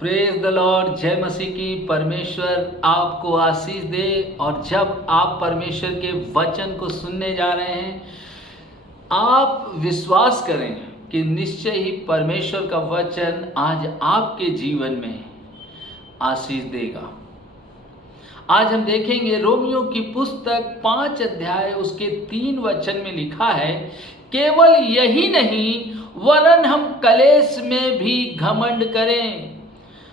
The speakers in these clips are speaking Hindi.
Praise the Lord. जय मसीह की। परमेश्वर आपको आशीष दे। और जब आप परमेश्वर के वचन को सुनने जा रहे हैं, आप विश्वास करें कि निश्चय ही परमेश्वर का वचन आज आपके जीवन में आशीष देगा। आज हम देखेंगे रोमियो की पुस्तक 5 अध्याय उसके 3 वचन में लिखा है, केवल यही नहीं वरन हम कलेश में भी घमंड करें।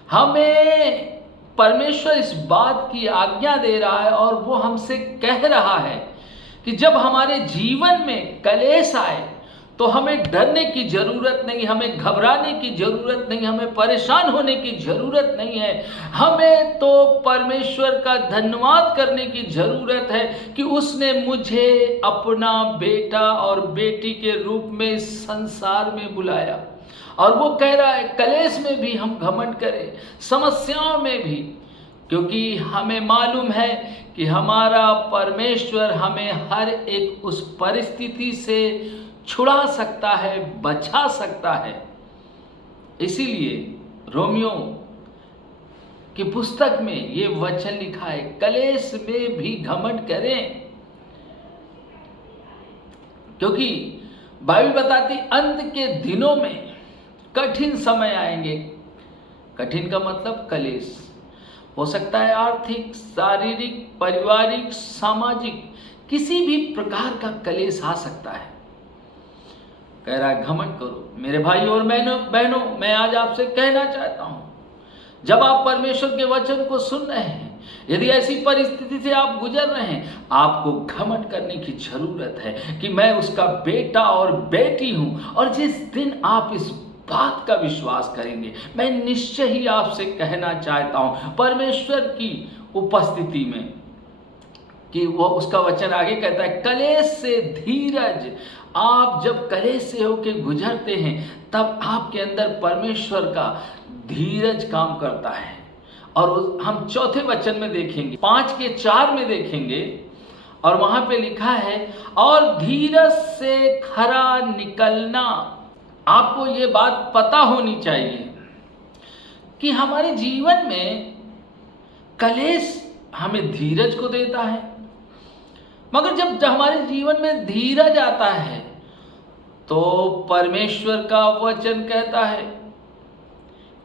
हमें परमेश्वर इस बात की आज्ञा दे रहा है और वो हमसे कह रहा है कि जब हमारे जीवन में कलेश आए तो हमें डरने की जरूरत नहीं, हमें घबराने की जरूरत नहीं, हमें परेशान होने की जरूरत नहीं है। हमें तो परमेश्वर का धन्यवाद करने की जरूरत है कि उसने मुझे अपना बेटा और बेटी के रूप में इस संसार में बुलाया। और वो कह रहा है कलेश में भी हम घमंड करें, समस्याओं में भी, क्योंकि हमें मालूम है कि हमारा परमेश्वर हमें हर एक उस परिस्थिति से छुड़ा सकता है, बचा सकता है। इसीलिए रोमियो की पुस्तक में ये वचन लिखा है, कलेश में भी घमंड करें, क्योंकि बाइबल बताती अंत के दिनों में कठिन समय आएंगे। कठिन का मतलब कलेश हो सकता है, आर्थिक, शारीरिक, पारिवारिक, सामाजिक, किसी भी प्रकार का कलेश आ सकता है। कह रहा है घमंड करो। मेरे भाई और बहनों, मैं आज आपसे कहना चाहता हूं, जब आप परमेश्वर के वचन को सुन रहे हैं, यदि ऐसी परिस्थिति से आप गुजर रहे हैं, आपको घमंड करने की जरूरत है कि मैं उसका बेटा और बेटी हूं। और जिस दिन आप इस बात का विश्वास करेंगे, मैं निश्चय ही आपसे कहना चाहता हूं परमेश्वर की उपस्थिति में, कि वो उसका वचन आगे कहता है, कलेश से धीरज। आप जब कलेश से होके गुजरते हैं तब आपके अंदर परमेश्वर का धीरज काम करता है। और हम चौथे वचन में देखेंगे, 5 के 4 में देखेंगे, और वहां पे लिखा है, और धीरज से खरा निकलना। आपको ये बात पता होनी चाहिए कि हमारे जीवन में कलेश हमें धीरज को देता है, मगर जब हमारे जीवन में धीरज आता है तो परमेश्वर का वचन कहता है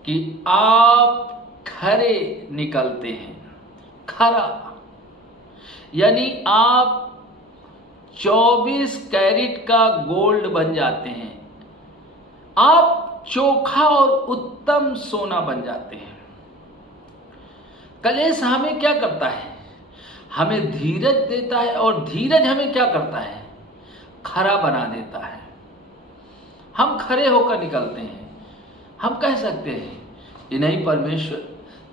कि आप खरे निकलते हैं। खरा यानी आप 24 कैरेट का गोल्ड बन जाते हैं, आप चोखा और उत्तम सोना बन जाते हैं। कलेश हमें क्या करता है? हमें धीरज देता है, और धीरज हमें क्या करता है? खरा बना देता है। हम खरे होकर निकलते हैं। हम कह सकते हैं कि नहीं, परमेश्वर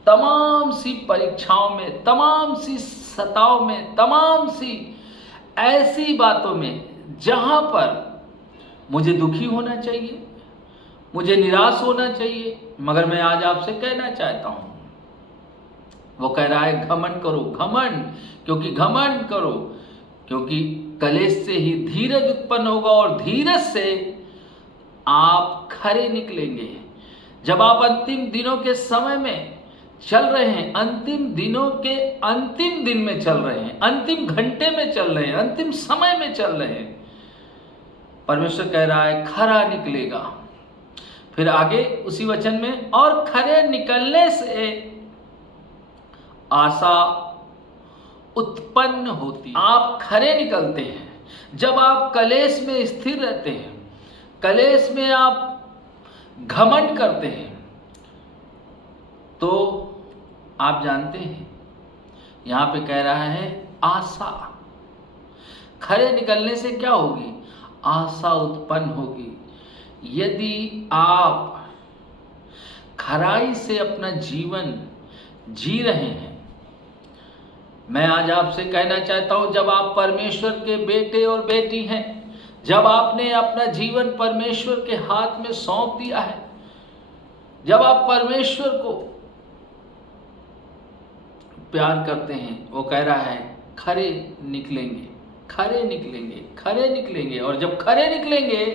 तमाम सी परीक्षाओं में, तमाम सी सताओं में, तमाम सी ऐसी बातों में जहां पर मुझे दुखी होना चाहिए, मुझे निराश होना चाहिए, मगर मैं आज आपसे कहना चाहता हूं, वो कह रहा है घमंड करो। घमंड घमंड करो, क्योंकि कलेश से ही धीरज उत्पन्न होगा, और धीरज से आप खरे निकलेंगे। जब आप अंतिम दिनों के समय में चल रहे हैं, अंतिम दिनों के अंतिम दिन में चल रहे हैं, अंतिम घंटे में चल रहे हैं, अंतिम समय में चल रहे हैं, परमेश्वर कह रहा है खरा निकलेगा। फिर आगे उसी वचन में, और खरे निकलने से आशा उत्पन्न होती। आप खरे निकलते हैं जब आप कलेश में स्थिर रहते हैं, कलेश में आप घमंड करते हैं, तो आप जानते हैं यहां पे कह रहा है आशा। खरे निकलने से क्या होगी? आशा उत्पन्न होगी। यदि आप खराई से अपना जीवन जी रहे हैं, मैं आज आपसे कहना चाहता हूं, जब आप परमेश्वर के बेटे और बेटी हैं, जब आपने अपना जीवन परमेश्वर के हाथ में सौंप दिया है, जब आप परमेश्वर को प्यार करते हैं, वो कह रहा है खरे निकलेंगे, खरे निकलेंगे, खरे निकलेंगे। और जब खरे निकलेंगे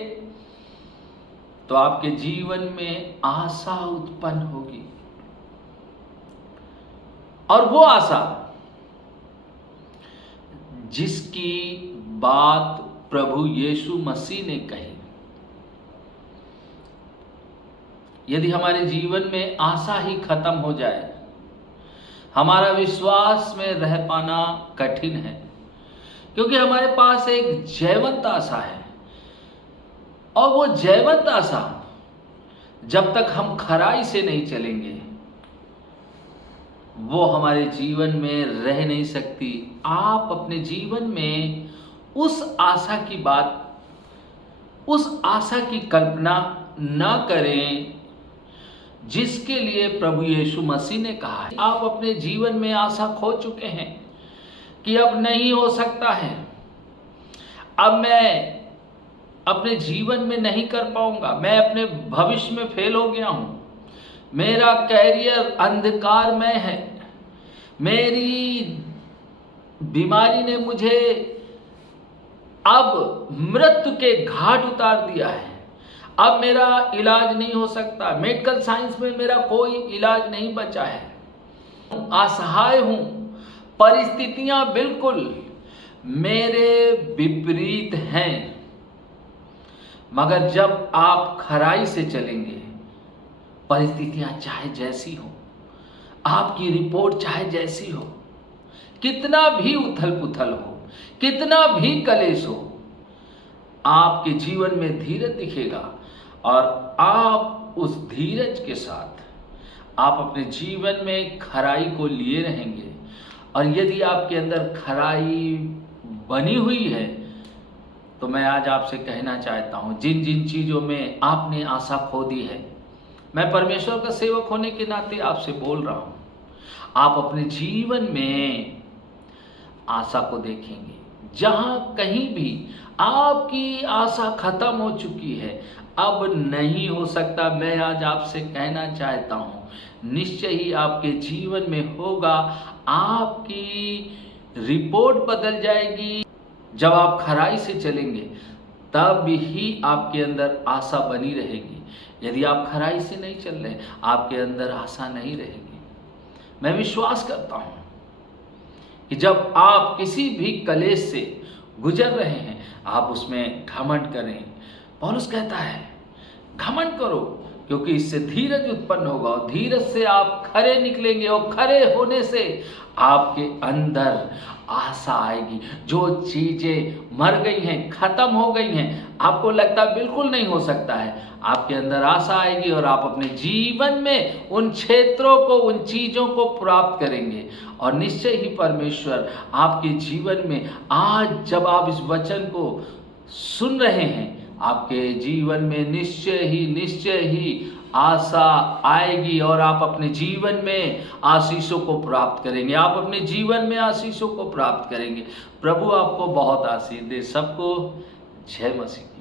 तो आपके जीवन में आशा उत्पन्न होगी। और वो आशा जिसकी बात प्रभु यीशु मसीह ने कही। यदि हमारे जीवन में आशा ही खत्म हो जाए, हमारा विश्वास में रह पाना कठिन है, क्योंकि हमारे पास एक जयवंत आशा है। और वो जयवंत आशा जब तक हम खराई से नहीं चलेंगे, वो हमारे जीवन में रह नहीं सकती। आप अपने जीवन में उस आशा की बात, उस आशा की कल्पना न करें जिसके लिए प्रभु यीशु मसीह ने कहा है। आप अपने जीवन में आशा खो चुके हैं कि अब नहीं हो सकता है, अब मैं अपने जीवन में नहीं कर पाऊंगा, मैं अपने भविष्य में फेल हो गया हूं, मेरा कैरियर अंधकारमय है, मेरी बीमारी ने मुझे अब मृत्यु के घाट उतार दिया है, अब मेरा इलाज नहीं हो सकता, मेडिकल साइंस में मेरा कोई इलाज नहीं बचा है, असहाय हूं, परिस्थितियां बिल्कुल मेरे विपरीत हैं। मगर जब आप खराई से चलेंगे, परिस्थितियां चाहे जैसी हो, आपकी रिपोर्ट चाहे जैसी हो, कितना भी उथल पुथल हो, कितना भी कलेश हो, आपके जीवन में धीरज दिखेगा और आप उस धीरज के साथ आप अपने जीवन में खराई को लिए रहेंगे। और यदि आपके अंदर खराई बनी हुई है, तो मैं आज आपसे कहना चाहता हूं, जिन जिन चीज़ों में आपने आशा खो दी है, मैं परमेश्वर का सेवक होने के नाते आपसे बोल रहा हूं, आप अपने जीवन में आशा को देखेंगे। जहां कहीं भी आपकी आशा खत्म हो चुकी है, अब नहीं हो सकता, मैं आज आपसे कहना चाहता हूं, निश्चय ही आपके जीवन में होगा। आपकी रिपोर्ट बदल जाएगी। जब आप खराई से चलेंगे, तब ही आपके अंदर आशा बनी रहेगी। यदि आप खराई से नहीं चल रहे, आपके अंदर आशा नहीं रहेगी। मैं विश्वास करता हूं कि जब आप किसी भी कलेश से गुजर रहे हैं, आप उसमें घमंड करें। पौलुस कहता है, घमंड करो, क्योंकि इससे धीरज उत्पन्न होगा और धीरज से आप खरे निकलेंगे और खरे होने से आपके अंदर आशा आएगी। जो चीजें मर गई हैं, खत्म हो गई हैं, आपको लगता बिल्कुल नहीं हो सकता है, आपके अंदर आशा आएगी और आप अपने जीवन में उन क्षेत्रों को, उन चीजों को प्राप्त करेंगे। और निश्चय ही परमेश्वर आपके जीवन में, आज जब आप इस वचन को सुन रहे हैं, आपके जीवन में निश्चय ही आशा आएगी और आप अपने जीवन में आशीषों को प्राप्त करेंगे। आप अपने जीवन में आशीषों को प्राप्त करेंगे। प्रभु आपको बहुत आशीष दे। सबको जय मसीह।